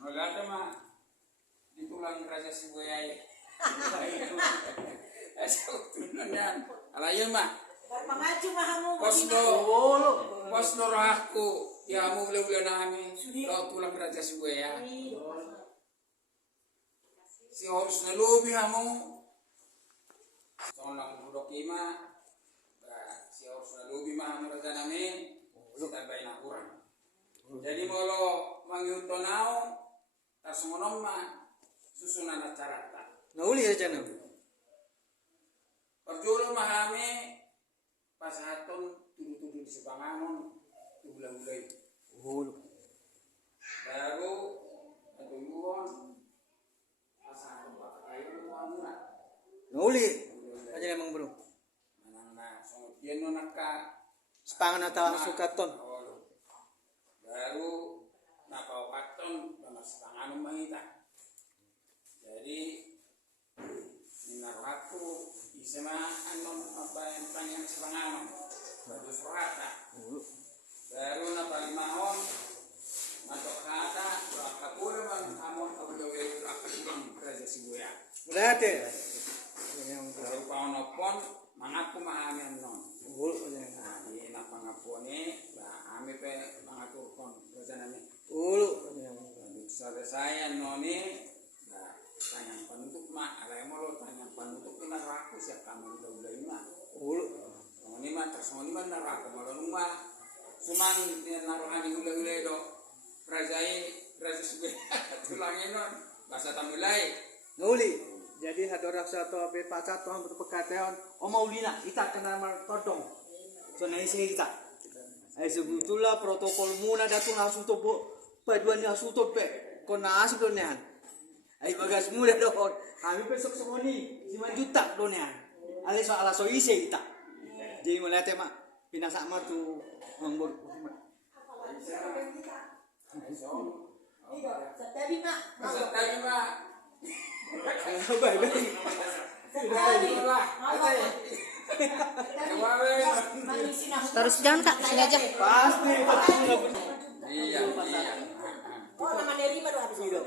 Maganda ma dito lang Raja Sibuyay. Asa tunon yan. Alayon ma. Mangacu mahamu. Posno rahku. Ya mo ulah namin. Laut tulang Raja Sibuyay. Si harus nalubi hamu. Tolong budok ima. Si harus nalubi ma Raja namin. Kita bayin kurang. Jadi molo mangyutonao tasmonom ma susunan acara ta. Nauli aja na. Perjulo mahame pasahaton tudu-tudu di sebanganon ulang-ulay. Baru atuyuon pasahaton pakayo muna. Nauli aja emang bro. Manang so yeno nakka Sepangan ata sukaton. Baru napaukaton na sepanganon mahita. Jadi minarwako isema anon mabayan panjang sepanganon. Baru surata. Baru napalimahon matok kata kapura man amon abagawe akatulang Raja Sibuyay. Berarti Baru paonopon mangaku mahami anon. Nah, di napangapone ame pe mangaturkon rejanane. Selesai noni tanyang penutup mak alay mo tanyang penutup na raku siya kami udah ina. Noni mah terus noni mah naraku malu rumah. Cuman naruhani udah do. Raja Sibuyay tulangin non bahasa tamulai. nauli. Jadi hadorak satu ape pacat tuh betul pekateon. Maulina kita kena todong. So naisi kita. Sebetulnya protokol muna datung asuto po. Paduan asuto pe. Kona asu donean. Ai bagas muda doon. Kami besok semoni 5 juta donean. Ale so ala so isi kita. Jadi mulai tema pinasa mah tuh ngambur. Setiap mak. Terus jangan kak, sini aja. Pasti. Iya. Oh, nama dari baru habis. Ido.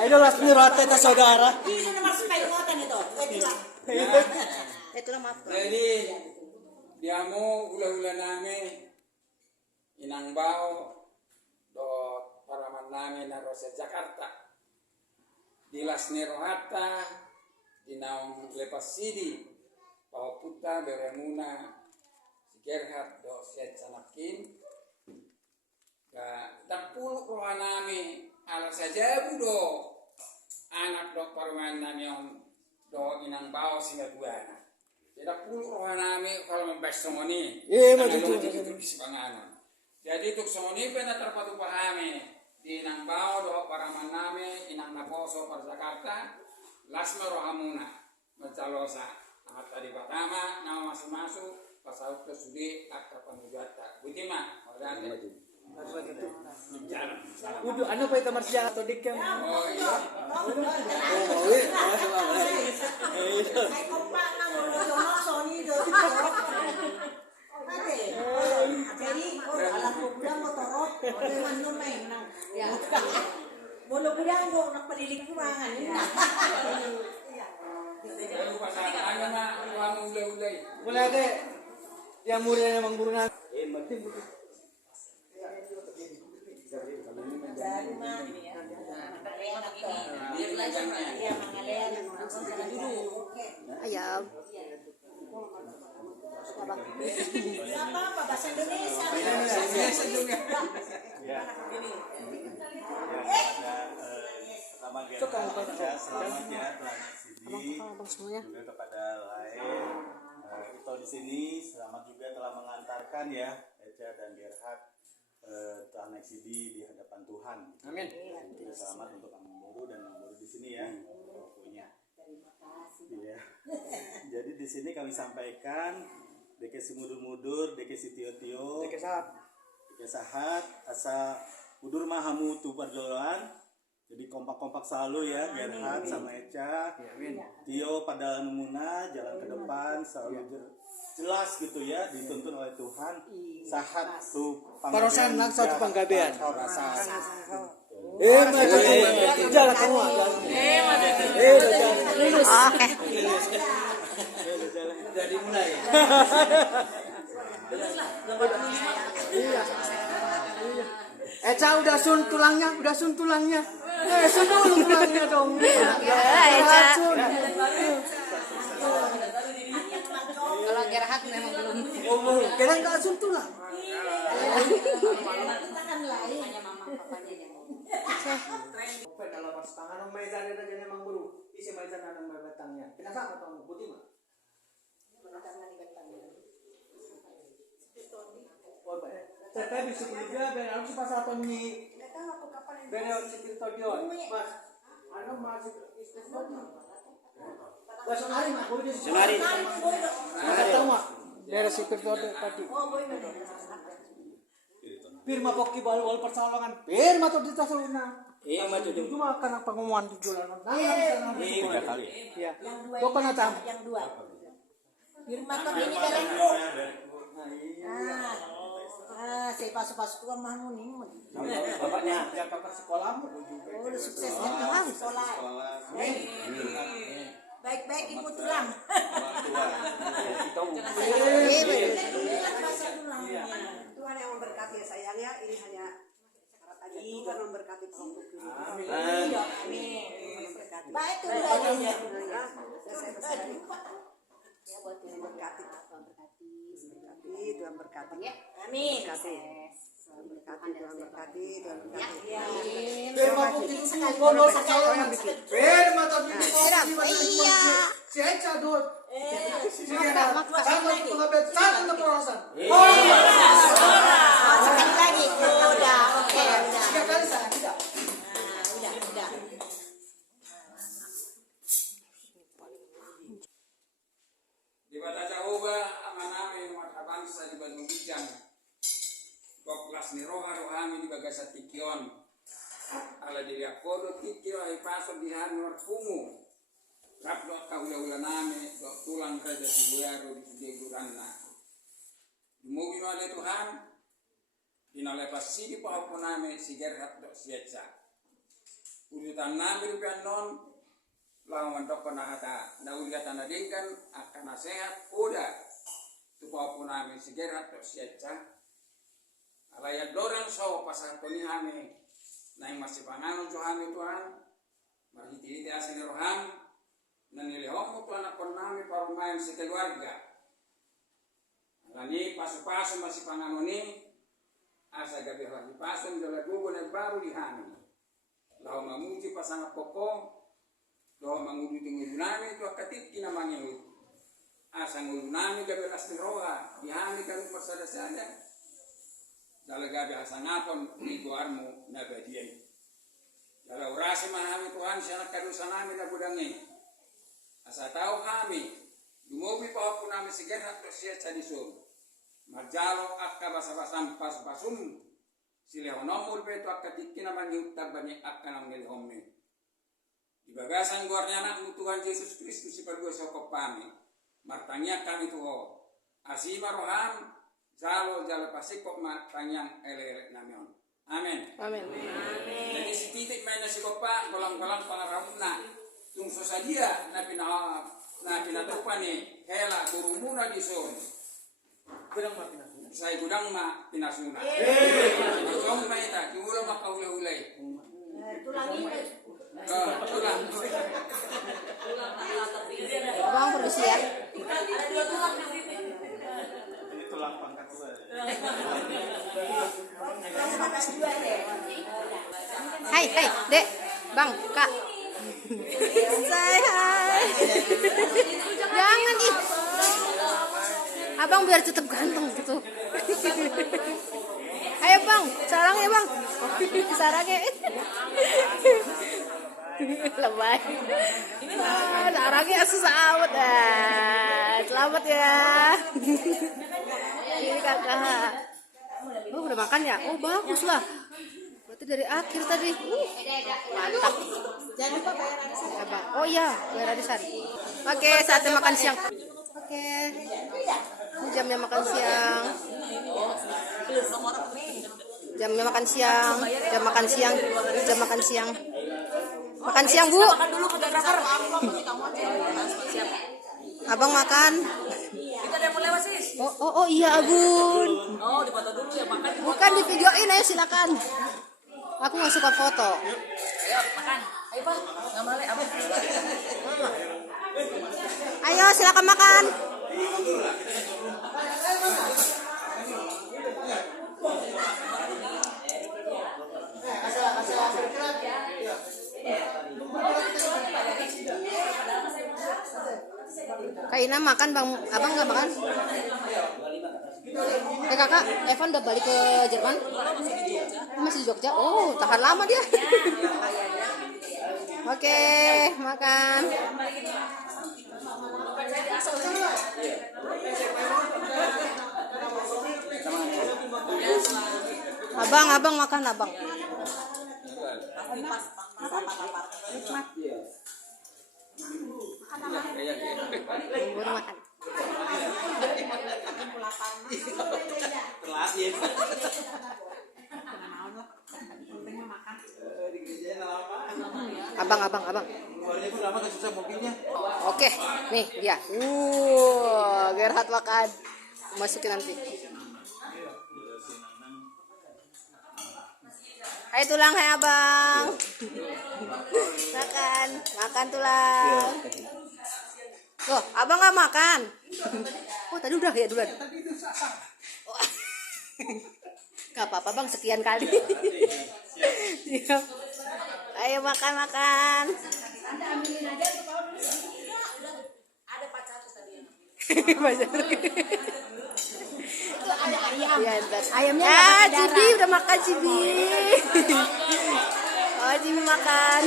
Ayo las rata ta saudara. Ini nomor 9 ngotan itu. Itulah maaf. Jadi diamo ula-ula nami inang bao do paraman nami na Rosa Jakarta. Di Las Nerohata, di Naong Lepas Sidi, Pau Puta, Beremuna, si Gerhard do Siat Sanakin, dapul rohanami ala saja budo anak do paruman nami do inang bao singa duana. Jadi dapul rohanami kalau membahas somoni, itu sebanganan. Jadi untuk somoni pernah terpatu pahami. Di inang bao do paraman nami inang naposo par Jakarta lasma rohamuna mencalosa amat tadi pertama nama masuk pasal kesudi akta panujata butima orangnya jalan Udah anu pa ito marsya atau dik kan. oh iya Ay, kompak na mo yung Sony do. Jadi, alam ko bilang motorok, dengan numay nang. Mulu bilang ko nagpalilig kurangan. lalu pasangannya mah uang ulay-ulay Mulai deh. Yang mulia emang guru na. Dari mah. dia belajarnya Ya, mangalen. Ayam. Siapa apa bahasa Indonesia? sedunia Selamat ya Sidi Abang semuanya. juga kepada lain Ito di sini selamat juga telah mengantarkan ya Eca dan Gerhard Tahanek Sidi di hadapan Tuhan. Amin. Juga selamat untuk Kang Guru dan Kang Guru di sini ya pokoknya. Iya. Jadi di sini kami sampaikan deke si mudur-mudur, deke si tio-tio, Dek sahat. deke sahat asa udur mahamu tu perjalanan Jadi kompak-kompak selalu ya, Gerhard sama Eca. Tio pada Muna jalan ke depan selalu jelas gitu ya, dituntun oleh Tuhan. Sahat tuh Parosan lang sa panggabean. Parosan. Jalan semua. Oke. Jadi mulai. Eca udah sun tulangnya. Sun dulu tulangnya dong. Eca. Sun. Kalau Gerhard memang belum. Oh, belum. Kira nggak sun tulang. Dalam tangan meja dia jadi memang buru. Isi meja nanam batangnya. Kenapa atau putih mah? Oh, baik. Saya bisa juga ben harus pas atau ni. Ben harus cerita dia. Mas, anu masih istimewa. Wah, senari mah, boleh senari. Enggak tahu mah. Daerah cerita dia tadi. Firma poki wal persalongan. Firma tuh di tasuluna. Sama itu mah karena pengumuman di jualan. Ini 3 kali ya? Iya. Kok pernah tahu? Yang 2. Firma tuh ini Belenko. Saya pas-pas tua mah nih. Bapaknya yang kakak sekolah juga. Oh, udah sukses ya kamu sekolah. Baik-baik ibu tulang. Tuhan yang memberkati ya sayang ya, ini hanya syarat aja. Tuhan memberkati Pak Putri. Amin. Baik tuh aja. Ya buat Tuhan berkati, Tuhan berkati. Amin. Tuhan berkati. Firma putih bonus yang bikin. Firma tapi Iya. Si Eca dot. Sama pengabet satu untuk perasan. Sekali lagi. Udah, oke. 3 kali saya tidak. Udah. Di Bata Jawa amanami mata bangsa di Bandung Bijang. Koklas ni rohami di bagasa tikion. Ala diri akodo tikio ay paso di hanor kumu. Rapdo kaula name do tulang kerja sibuyaro di jeguranna. Dumugi no ale Tuhan. Dinole pasidi pa ako name si Gerhard do sietsa. Urutan name rupian non lawan tok panahata na uliatan na dingkan akan nasehat udah tupa po namin si Gerhard to siya alaya dorang so pasang to ni hami na yung masipangano jo hami Tuhan marhiti-hiti asin roham na nilihom mo Tuhan ako namin parumayan sa keluarga alani paso-paso masipangano ni asa gabi hati paso ndola gugo na baru di hami lau mamuji pasang poko doa mangududing ulunami itu akatit kinamangin asang ulunami gabi asli roha dihami kami persada-sada dalam gabi asang apon ni tuarmu nabadiyay dalam urasi mahami Tuhan siya nakadusa namin na budangi asa tau kami dumubi pa ako namin si Gerhard to siya sa disum marjalo akka basa-basang pas-basum sila honomur beto akatit kinamangin utabani akka nang nilihomni di bagasan guarnya anak Tuhan Yesus Kristus si padua sokop pami martanya kami tuho asima roham jalo pasikop martanyang ele namion amin jadi si titik main si kopa kolam-kolam pangaramna tung sosadia na pinatupan ni hela durumuna di son saya gudang ma pinasuna jom ma ita kiulo makaulay-ulay Abang permisi ya. Ini tulang pangkat gue. Hai, Dek, Bang, Kak. Say hai. Jangan ih. Abang biar tetap ganteng gitu. Ayo Bang, sarangnya Bang. Sarangnya. Lebay. Sarangnya selamat ya. Selamat ya. Ini kakak. Oh udah makan ya? Oh bagus lah. Berarti dari akhir tadi. Mantap. Jangan lupa bayar arisan. Abang. Oh iya, bayar arisan. Oke, saatnya makan siang. Oke. Ini jamnya makan siang. Jamnya makan siang. Jam makan siang. Jam makan siang. Makan siang, Bu. Makan dulu fotografer. Abang makan. Kita ada yang mau lewat sis. Oh iya, Agun. Oh, dipoto dulu ya makan. Bukan di videoin, ayo silakan. Aku nggak suka foto. Ayo makan. Ayo Pak. Nggak mau lewat. Ayo silakan makan. Kak Ina makan, Bang. Abang nggak makan? Kakak, Evan udah balik ke Jerman? Masih di Jogja? Oh, tahan lama dia. Oke, makan. Abang makan, abang. Baru makan. Telat ya. Abang. Keluarnya pun lama susah mobilnya. Oke, nih dia. Gerhard makan. Masukin nanti. Hai tulang, hai abang. Makan tulang. Loh, abang nggak makan? Oh, tadi udah ya duluan. Oh. Gak apa-apa bang, sekian kali. Diam. Ayo makan. Anda ambilin aja untuk kawan dulu. Ada pacar tadi. Itu ada ayam. Ya, ntar. Ayamnya Ya, nggak pakai darah. Cibi udah makan Cibi. Oh, Cibi makan.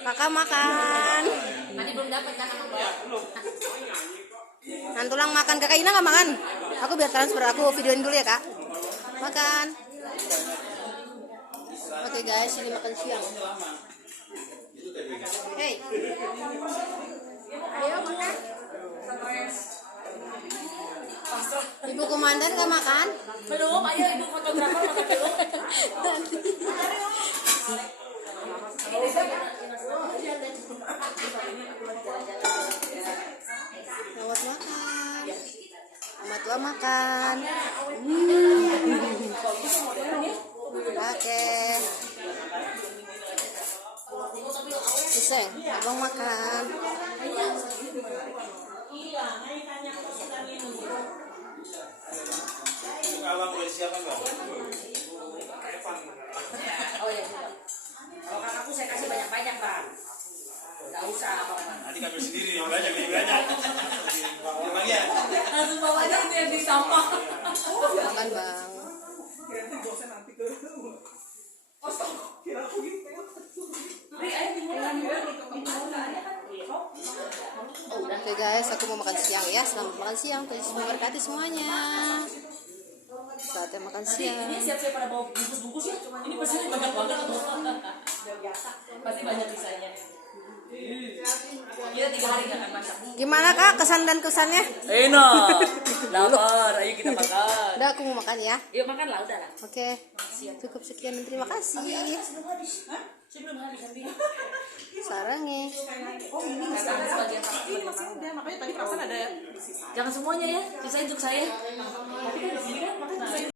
Kakak makan. Tadi belum dapat kan sama Mbak? Nan tulang makan. Kakak Ina nggak makan? Aku biar transfer, aku videoin dulu ya kak. Makan. Oke guys, ini makan siang. Hey. Ayo makan. Ibu komandan nggak makan? Belum, ayo ibu fotografer makan dulu. Selamat makan. Selamat tua makan. Oke. Pusing, abang makan. Abang boleh siapa bang? Oh iya. Kalau kakakku saya kasih banyak-banyak bang. Gak usah bang. Nanti kami sendiri yang banyak banyak. Bang ya. Langsung bawa aja itu yang di sampah. Makan bang. Oke guys, aku mau makan siang ya. Selamat makan siang. Tuhan memberkati semuanya. Saatnya makan siang. Ini siap-siap pada bawa bungkus-bungkus ya. Ini pesannya banyak banget. Pasti banyak bisanya. Kita 3 hari nggak akan masak. Gimana kak kesan dan kesannya? Enak. Lapar, ayo kita makan. Udah aku mau makan ya. Yuk makan lah, udah lah. Oke. Cukup sekian dan terima kasih. Sebelum habis ambil. Sarangi. Sebagian masih udah, makanya tadi perasaan ada. Jangan semuanya ya, sisain untuk saya. Tapi kan di sini kan makan